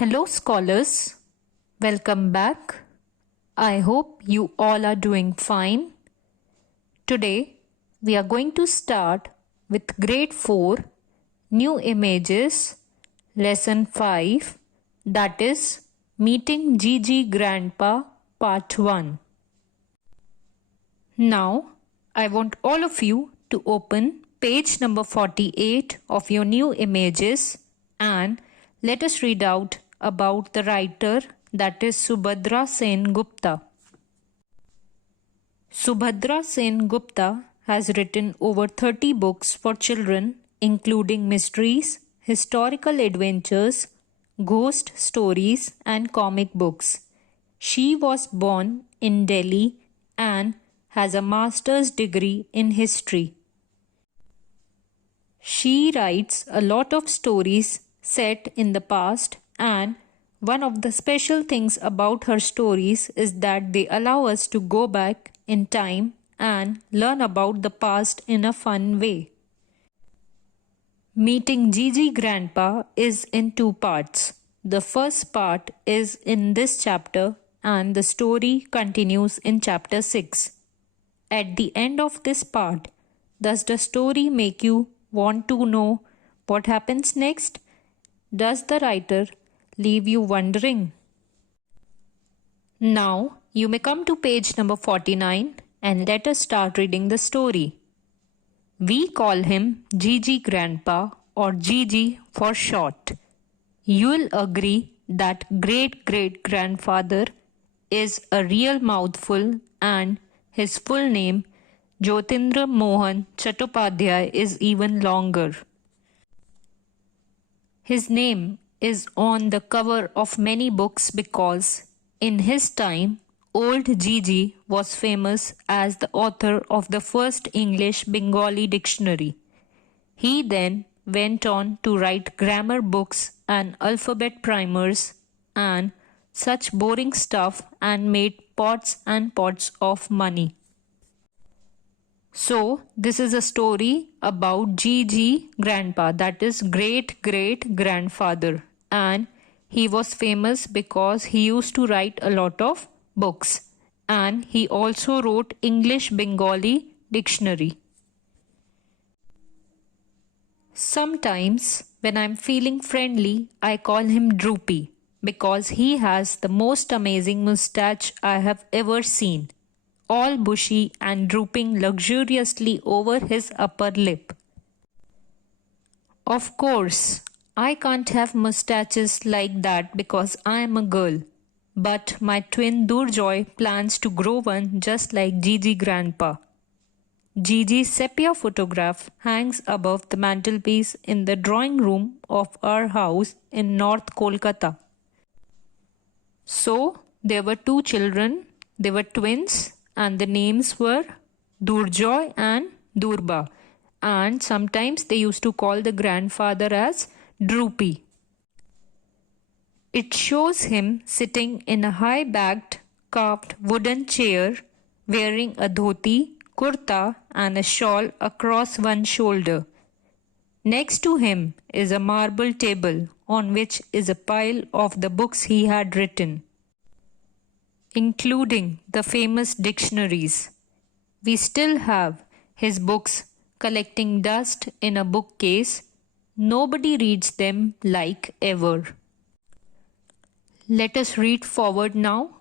Hello, scholars. Welcome back. I hope you all are doing fine. Today, we are going to start with Grade 4 New Images, Lesson 5, that is Meeting Gigi Grandpa, Part 1. Now, I want all of you to open page number 48 of your new images and let us read out about the writer, that is Subhadra Sen Gupta. Subhadra Sen Gupta has written over 30 books for children, including mysteries, historical adventures, ghost stories, and comic books. She was born in Delhi and has a master's degree in history. She writes a lot of stories set in the past, and one of the special things about her stories is that they allow us to go back in time and learn about the past in a fun way. Meeting Gigi Grandpa is in two parts. The first part is in this chapter and the story continues in chapter 6. At the end of this part, does the story make you want to know what happens next? Does the writer leave you wondering? Now, you may come to page number 49 and let us start reading the story. We call him Gigi Grandpa or Gigi for short. You'll agree that great-great-grandfather is a real mouthful and his full name, Jyotindra Mohan Chattopadhyay, is even longer. His name is on the cover of many books because, in his time, old Gigi was famous as the author of the first English Bengali dictionary. He then went on to write grammar books and alphabet primers and such boring stuff and made pots and pots of money. So, this is a story about Gigi Grandpa, that is great-great-grandfather, and he was famous because he used to write a lot of books and he also wrote English Bengali dictionary. Sometimes when I'm feeling friendly, I call him Droopy because he has the most amazing mustache I have ever seen, all bushy and drooping luxuriously over his upper lip. Of course, I can't have mustaches like that because I am a girl, but my twin Durjoy plans to grow one just like Gigi Grandpa. Gigi's sepia photograph hangs above the mantelpiece in the drawing room of our house in North Kolkata. So, there were two children, they were twins, and the names were Durjoy and Durba, and sometimes they used to call the grandfather as Droopy. It shows him sitting in a high-backed carved wooden chair wearing a dhoti, kurta and a shawl across one shoulder. Next to him is a marble table on which is a pile of the books he had written, including the famous dictionaries. We still have his books collecting dust in a bookcase. Nobody reads them like ever. Let us read forward now.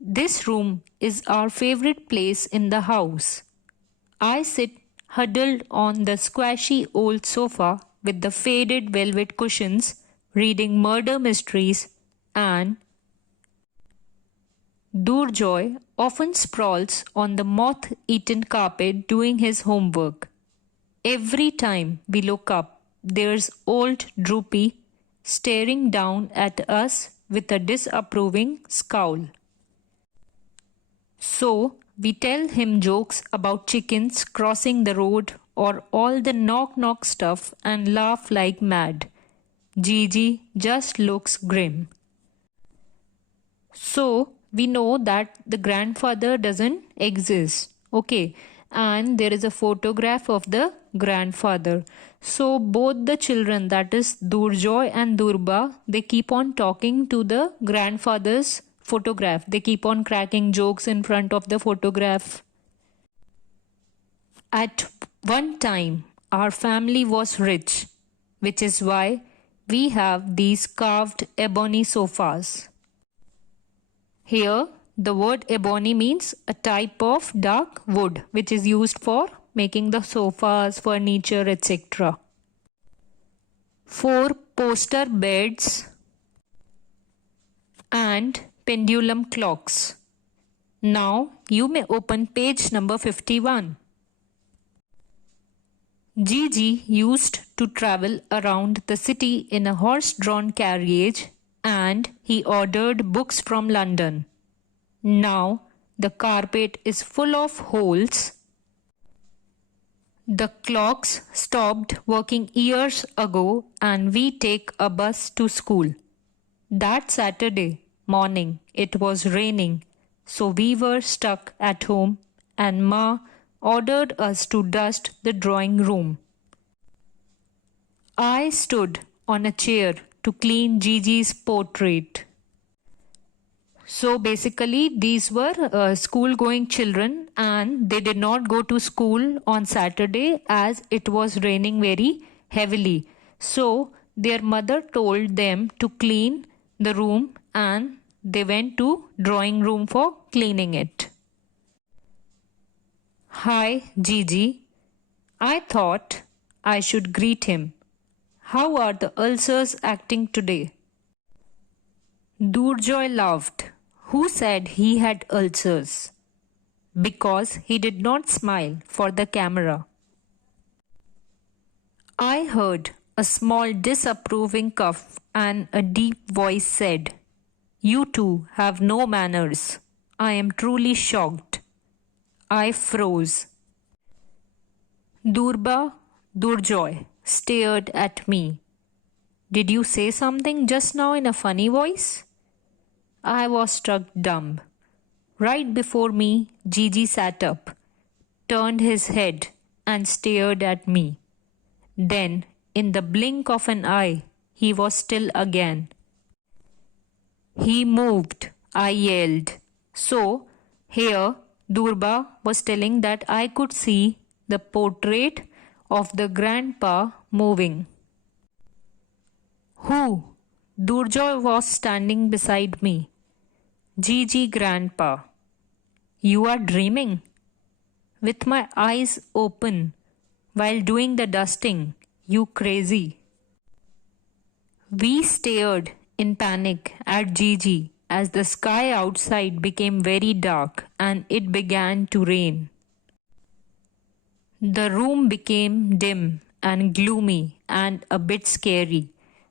This room is our favorite place in the house. I sit huddled on the squashy old sofa with the faded velvet cushions, reading murder mysteries, and Durjoy often sprawls on the moth-eaten carpet doing his homework. Every time we look up, there's old Droopy staring down at us with a disapproving scowl. So, we tell him jokes about chickens crossing the road or all the knock-knock stuff and laugh like mad. Gigi just looks grim. So, we know that the grandfather doesn't exist. Okay, and there is a photograph of the grandfather. So both the children, that is Durjoy and Durba, they keep on talking to the grandfather's photograph. They keep on cracking jokes in front of the photograph. At one time, our family was rich, which is why we have these carved ebony sofas. Here, the word ebony means a type of dark wood which is used for making the sofas, furniture, etc. 4 poster beds and pendulum clocks. Now you may open page number 51. Gigi used to travel around the city in a horse-drawn carriage and he ordered books from London. Now the carpet is full of holes. The clocks stopped working years ago and we take a bus to school. That Saturday morning it was raining, so we were stuck at home and Ma ordered us to dust the drawing room. I stood on a chair to clean Gigi's portrait. So basically these were school-going children and they did not go to school on Saturday as it was raining very heavily. So their mother told them to clean the room and they went to drawing room for cleaning it. Hi, Gigi. I thought I should greet him. How are the ulcers acting today? Durjoy laughed. Who said he had ulcers? Because he did not smile for the camera. I heard a small disapproving cough and a deep voice said, "You two have no manners. I am truly shocked." I froze. Durjoy stared at me. Did you say something just now in a funny voice? I was struck dumb. Right before me, Gigi sat up, turned his head and stared at me. Then, in the blink of an eye, he was still again. He moved, I yelled. So, here Durba was telling that I could see the portrait of the grandpa moving. Who? Durjoy was standing beside me. Gigi, grandpa. You are dreaming. With my eyes open while doing the dusting, you crazy. We stared in panic at Gigi as the sky outside became very dark and it began to rain. The room became dim and gloomy and a bit scary.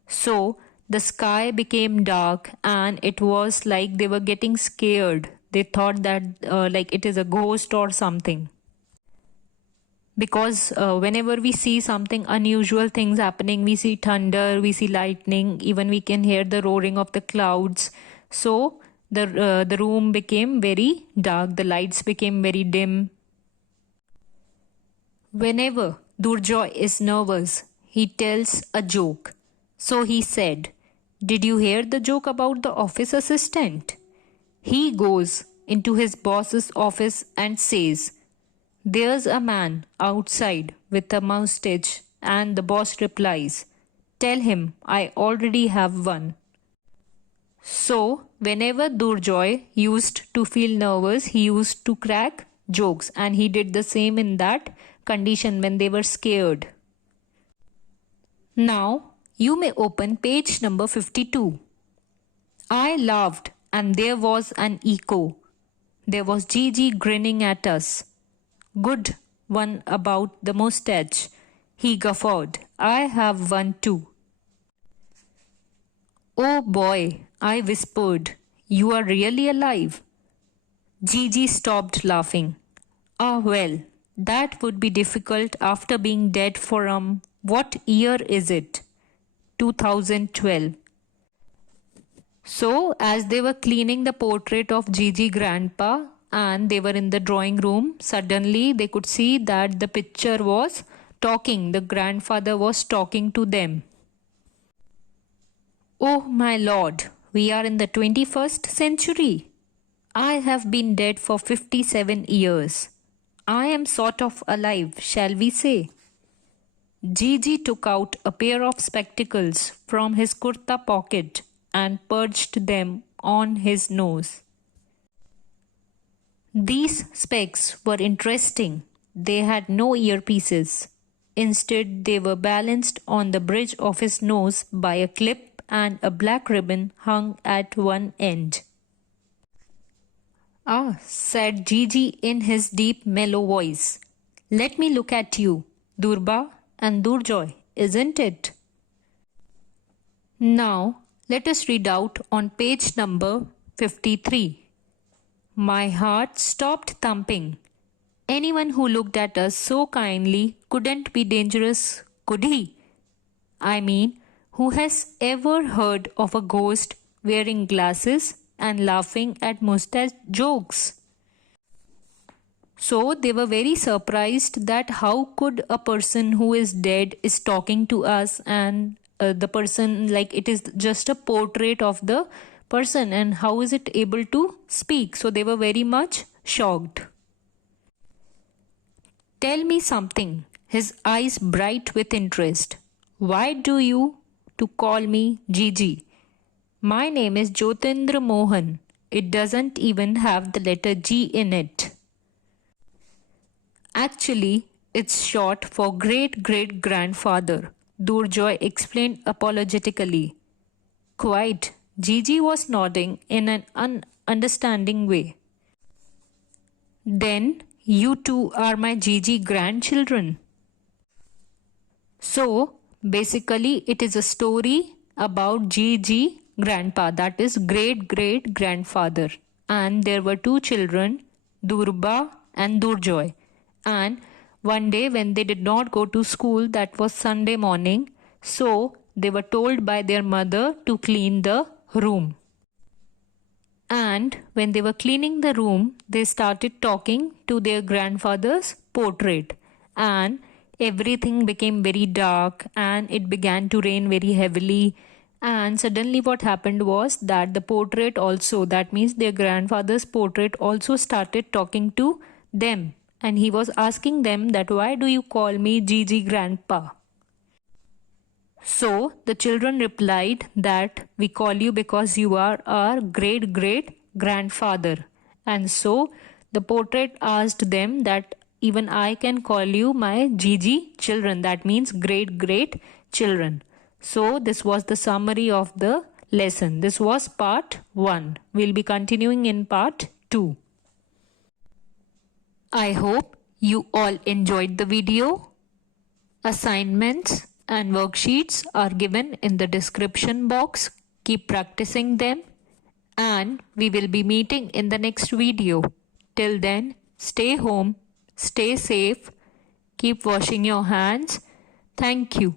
So the sky became dark and it was like they were getting scared. They thought that like it is a ghost or something. Because whenever we see something unusual things happening, we see thunder, we see lightning, even we can hear the roaring of the clouds. So the room became very dark, the lights became very dim. Whenever Durjoy is nervous, he tells a joke. So he said, "Did you hear the joke about the office assistant?" He goes into his boss's office and says, "There's a man outside with a mustache," and the boss replies, "Tell him I already have one." So, whenever Durjoy used to feel nervous, he used to crack jokes and he did the same in that condition when they were scared. Now, you may open page number 52. I laughed and there was an echo. There was Gigi grinning at us. Good one about the mustache. He guffawed. I have one too. Oh boy, I whispered. You are really alive. Gigi stopped laughing. Ah well, that would be difficult after being dead for what year is it? 2012. So, as they were cleaning the portrait of Gigi grandpa, and they were in the drawing room. Suddenly they could see that the picture was talking. The grandfather was talking to them. Oh my lord, we are in the 21st century. I have been dead for 57 years. I am sort of alive, shall we say? Gigi took out a pair of spectacles from his kurta pocket and perched them on his nose. These specs were interesting. They had no earpieces. Instead, they were balanced on the bridge of his nose by a clip and a black ribbon hung at one end. Ah, said Gigi in his deep, mellow voice. Let me look at you, Durba and Durjoy, isn't it? Now, let us read out on page number 53. My heart stopped thumping. Anyone who looked at us so kindly couldn't be dangerous, could he? I mean, who has ever heard of a ghost wearing glasses and laughing at mustache jokes? So they were very surprised that how could a person who is dead is talking to us, and the person, like, it is just a portrait of the person, and how is it able to speak? So they were very much shocked. Tell me something, his eyes bright with interest. Why do you to call me Gigi? My name is Jyotindra Mohan. It doesn't even have the letter G in it. Actually, it's short for great-great-grandfather, Durjoy explained apologetically. Quite, Gigi was nodding in an ununderstanding way. Then you two are my Gigi grandchildren. So, basically, it is a story about Gigi grandpa, that is great-great-grandfather. And there were two children, Durba and Durjoy. And one day when they did not go to school, that was Sunday morning, so they were told by their mother to clean the room. And when they were cleaning the room, they started talking to their grandfather's portrait. And everything became very dark and it began to rain very heavily. And suddenly what happened was that the portrait also, that means their grandfather's portrait, also started talking to them. And he was asking them that, why do you call me Gigi grandpa? So the children replied that we call you because you are our great-great-grandfather. And so the portrait asked them that even I can call you my Gigi children, that means great-great-children. So this was the summary of the lesson. This was part 1. We'll be continuing in part 2. I hope you all enjoyed the video. Assignments and worksheets are given in the description box. Keep practicing them, and we will be meeting in the next video. Till then, stay home, stay safe, keep washing your hands. Thank you.